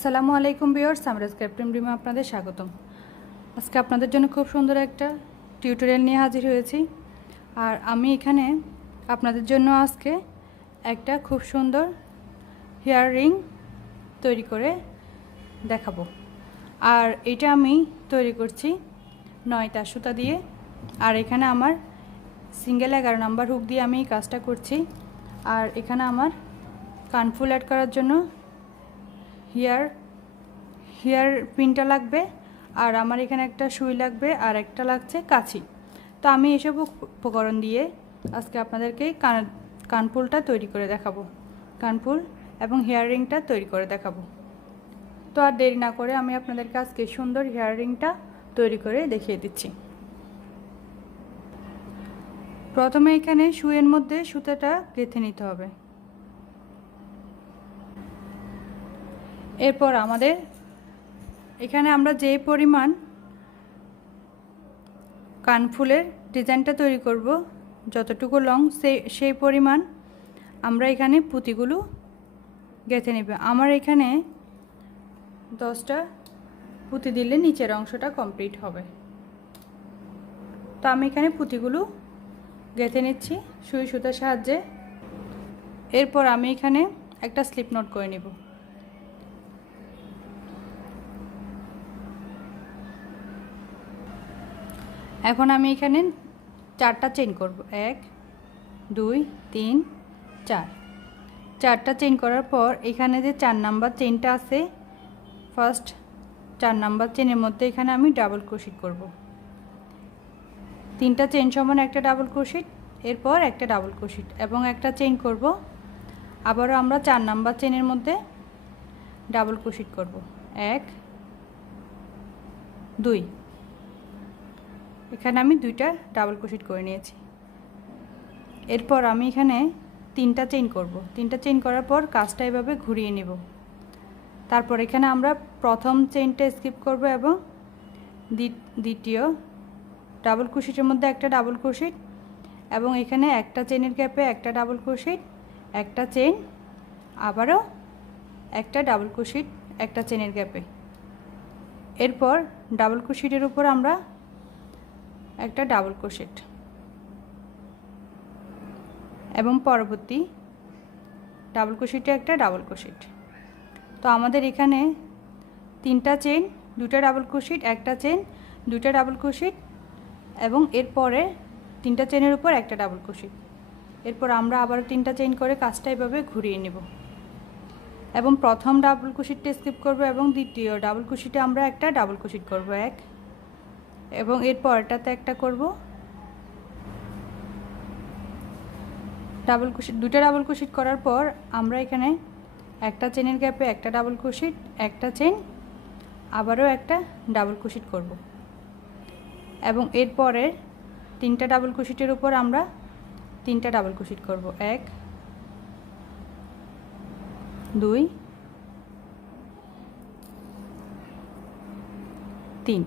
আসসালামু আলাইকুম ভিউয়ার্স, আমরা ক্যাপ্টেন রিমা আপনাদের স্বাগতম। আজকে আপনাদের জন্য খুব সুন্দর একটা টিউটোরিয়াল নিয়ে হাজির হয়েছি। আর আমি এখানে আপনাদের জন্য আজকে একটা খুব সুন্দর হেয়ার রিং তৈরি করে দেখাবো। আর এটা আমি তৈরি করছি 9 তার সুতা দিয়ে। আর এখানে আমার সিঙ্গেল 11 নাম্বার হুক দিয়ে আমি এই কাজটা করছি। আর এখানে আমার কানফুল অ্যাড করার জন্য হেয়ার পিনটা লাগবে, আর আমার এখানে একটা সুই লাগবে, আর একটা লাগছে কাঁচি। তো আমি এসব উপকরণ দিয়ে আজকে আপনাদেরকে কানফুলটা তৈরি করে দেখাবো, কানফুল এবং হেয়ার রিংটা তৈরি করে দেখাবো। তো আর দেরি না করে আমি আপনাদেরকে আজকে সুন্দর হেয়ার রিংটা তৈরি করে দেখিয়ে দিচ্ছি। প্রথমে এখানে সুইয়ের মধ্যে সুতাটা গেঁথে নিতে হবে। এরপর আমাদের এখানে আমরা যে পরিমাণ কানফুলের ডিজাইনটা তৈরি করব, যতটুকু লং সেই পরিমাণ আমরা এখানে পুঁতিগুলো গেঁথে নেব। আমার এখানে 10টা পুঁতি দিলে নিচের অংশটা কমপ্লিট হবে। তো আমি এখানে পুঁতিগুলো গেঁথে নিচ্ছি সুই সুতার সাহায্যে। এরপর আমি এখানে একটা স্লিপ নোট করে নেব। এখন আমি এখানে 4টা চেইন করব, 1 2 3 4। 4টা চেইন করার পর এখানে যে 4 নাম্বার চেইনটা আছে, ফার্স্ট 4 নাম্বার চেইনের মধ্যে এখানে আমি ডাবল ক্রোশেট করব। 3টা চেইন সমান একটা ডাবল ক্রোশেট, এরপর একটা ডাবল ক্রোশেট এবং একটা চেইন করব। আবারও আমরা 4 নাম্বার চেইনের মধ্যে ডাবল ক্রোশেট করব, 1 2। এখানে আমি 2টা ডাবল ক্রোশেট করে নিয়েছি। এরপর আমি এখানে 3টা চেইন করব। 3টা চেইন করার পর কাজটা এভাবে ঘুরিয়ে নেব। তারপর এখানে আমরা প্রথম চেইনটা স্কিপ করব এবং দ্বিতীয় ডাবল ক্রোশেটের মধ্যে একটা ডাবল ক্রোশেট এবং এখানে একটা চেইনের গ্যাপে একটা ডাবল ক্রোশেট, একটা চেইন, আবারও একটা ডাবল ক্রোশেট একটা চেইনের গ্যাপে। এরপর ডাবল ক্রোশেটের উপর আমরা একটা ডাবল ক্রোশেট এবং পরবর্তী ডাবল ক্রোশেটে একটা ডাবল ক্রোশেট। তো আমাদের এখানে 3টা চেইন, 2টা ডাবল ক্রোশেট, একটা চেইন, 2টা ডাবল ক্রোশেট এবং এরপরে 3টা চেইনের উপর একটা ডাবল ক্রোশেট। এরপর আমরা আবার 3টা চেইন করে কাজটা এভাবে ঘুরিয়ে নেব এবং প্রথম ডাবল ক্রোশেটটা স্কিপ করব এবং দ্বিতীয় ডাবল ক্রোশেটে আমরা একটা ডাবল ক্রোশেট করব, 1 এবং এরপরটাতে একটা করব ডাবল ক্রোশেট। 2টা ডাবল ক্রোশেট করার পর আমরা এখানে একটা চেইনের গ্যাপে একটা ডাবল ক্রোশেট, একটা চেইন, আবারও একটা ডাবল ক্রোশেট করব এবং এরপরে 3টা ডাবল ক্রোশেটের উপর আমরা 3টা ডাবল ক্রোশেট করব, 1 2 3।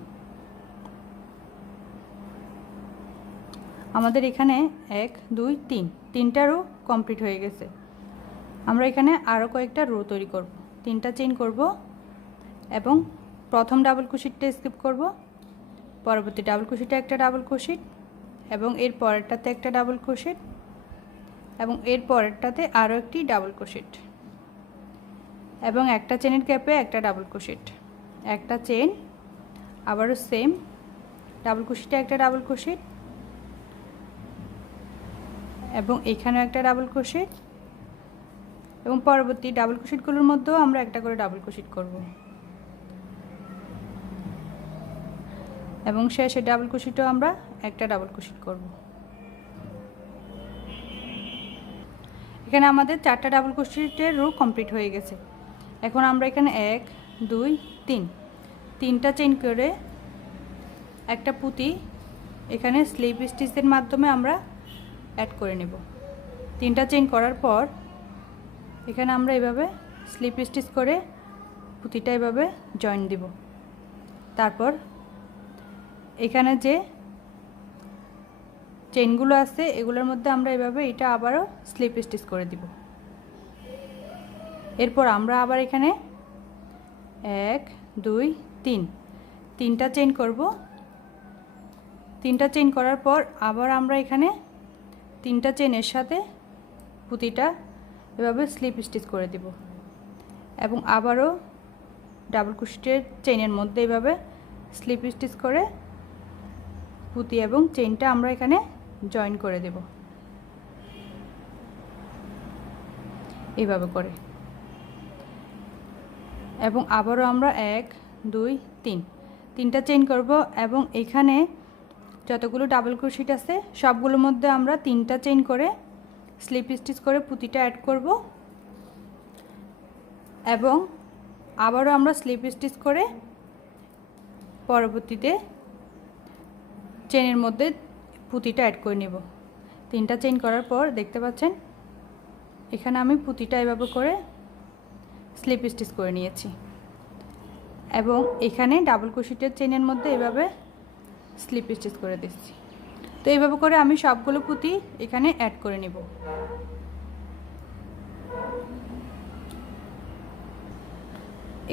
আমাদের এখানে 1 2 3 3টা রো কমপ্লিট হয়ে গেছে। আমরা এখানে আরও কয়েকটা রো তৈরি করব। 3টা চেইন করব এবং প্রথম ডাবল ক্রোশেটটা স্কিপ করব, পরবর্তী ডাবল ক্রোশেটে একটা ডাবল ক্রোশেট এবং এর পরেরটাতে একটা ডাবল ক্রোশেট এবং এর পরেরটাতে আরও একটি ডাবল ক্রোশেট এবং একটা চেইনের গ্যাপে একটা ডাবল ক্রোশেট, একটা চেইন, আবারও সেম ডাবল ক্রোশেটে একটা ডাবল ক্রোশেট এবং এখানেও একটা ডাবল ক্রোশেট এবং পরবর্তী ডাবল ক্রোশেটগুলোর মধ্যেও আমরা একটা করে ডাবল ক্রোশেট করব এবং শেষে ডাবল ক্রোশেটেও আমরা একটা ডাবল ক্রোশেট করব। এখানে আমাদের 4টা ডাবল ক্রোশেটের রো কমপ্লিট হয়ে গেছে। এখন আমরা এখানে 1 2 3 3টা চেইন করে একটা পুঁতি এখানে স্লিপ স্টিচের মাধ্যমে আমরা অ্যাড করে নেব। 3টা চেইন করার পর এখানে আমরা এভাবে স্লিপ স্টিচ করে পুঁতিটা এভাবে জয়েন দিব। তারপর এখানে যে চেইনগুলো আছে এগুলোর মধ্যে আমরা এভাবে এটা আবারও স্লিপ স্টিচ করে দিব। এরপর আমরা আবার এখানে 1 2 3 তিনটা চেইন করব। তিনটা চেইন করার পর আবার আমরা এখানে তিনটা চেইনের সাথে পুঁতিটা এভাবে স্লিপ স্টিচ করে দিব এবং আবারও ডাবল ক্রোশেটের চেইনের মধ্যে এভাবে স্লিপ স্টিচ করে পুঁতি এবং চেইনটা আমরা এখানে জয়েন করে দেব এইভাবে করে। এবং আবারও আমরা 1 2 3 তিনটা চেইন করব এবং এখানে যতগুলো ডাবল ক্রোশেট আছে সবগুলোর মধ্যে আমরা তিনটা চেইন করে স্লিপ স্টিচ করে পুঁতিটা অ্যাড করব এবং আবারও আমরা স্লিপ স্টিচ করে পরবর্তীতে চেইনের মধ্যে পুঁতিটা অ্যাড করে নেব। তিনটা চেইন করার পর দেখতে পাচ্ছেন এখানে আমি পুঁতিটা এভাবে করে স্লিপ স্টিচ করে নিয়েছি এবং এখানে ডাবল ক্রোশেটের চেইনের মধ্যে এভাবে স্লিপ স্টিচ করে দিচ্ছি। তো এইভাবে করে আমি সবগুলো পুঁতি এখানে অ্যাড করে নেব।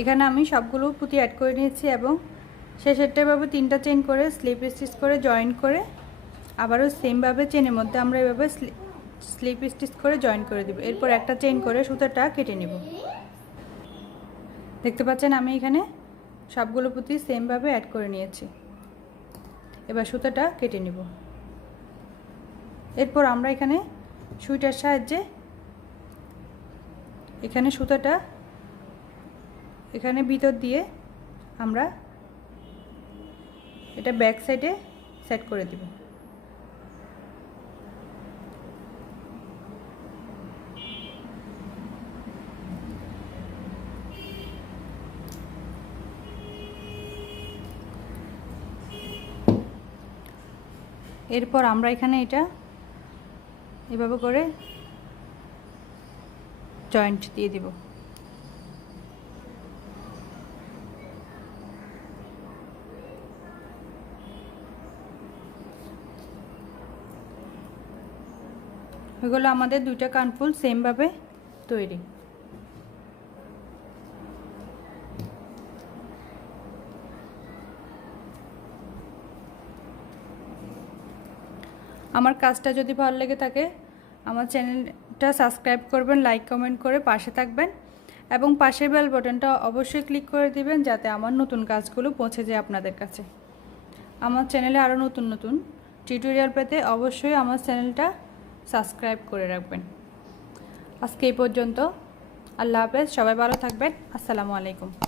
এখানে আমি সবগুলো পুঁতি অ্যাড করে নিয়েছি এবং শেষেরটা এভাবে তিনটা চেইন করে স্লিপ স্টিচ করে জয়েন করে আবারও সেমভাবে চেইনের মধ্যে আমরা এভাবে স্লিপ স্টিচ করে জয়েন করে দিব। এরপর একটা চেইন করে সুতাটা কেটে নেব। দেখতে পাচ্ছেন আমি এখানে সবগুলো পুঁতি সেমভাবে অ্যাড করে নিয়েছি। এবার সুতাটা কেটে নিব। এরপর আমরা এখানে সুইটার সাহায্যে এখানে সুতাটা এখানে ভিতর দিয়ে আমরা এটা ব্যাক সাইডে সেট করে দিব। এরপর আমরা এখানে এটা এভাবে করে জয়েন্ট দিয়ে দিব। এগুলো আমাদের দুইটা কানফুল সেমভাবে তৈরি। আমার কাজটা যদি ভালো লেগে থাকে আমার চ্যানেলটা সাবস্ক্রাইব করবেন, লাইক কমেন্ট করে পাশে থাকবেন এবং পাশের বেল বাটনটা অবশ্যই ক্লিক করে দিবেন যাতে আমার নতুন কাজগুলো পৌঁছে যায় আপনাদের কাছে। আমার চ্যানেলে আরও নতুন নতুন টিউটোরিয়াল পেতে অবশ্যই আমার চ্যানেলটা সাবস্ক্রাইব করে রাখবেন। আজকে এই পর্যন্ত। আল্লাহ হাফেজ, সবাই ভালো থাকবেন। আসসালামু আলাইকুম।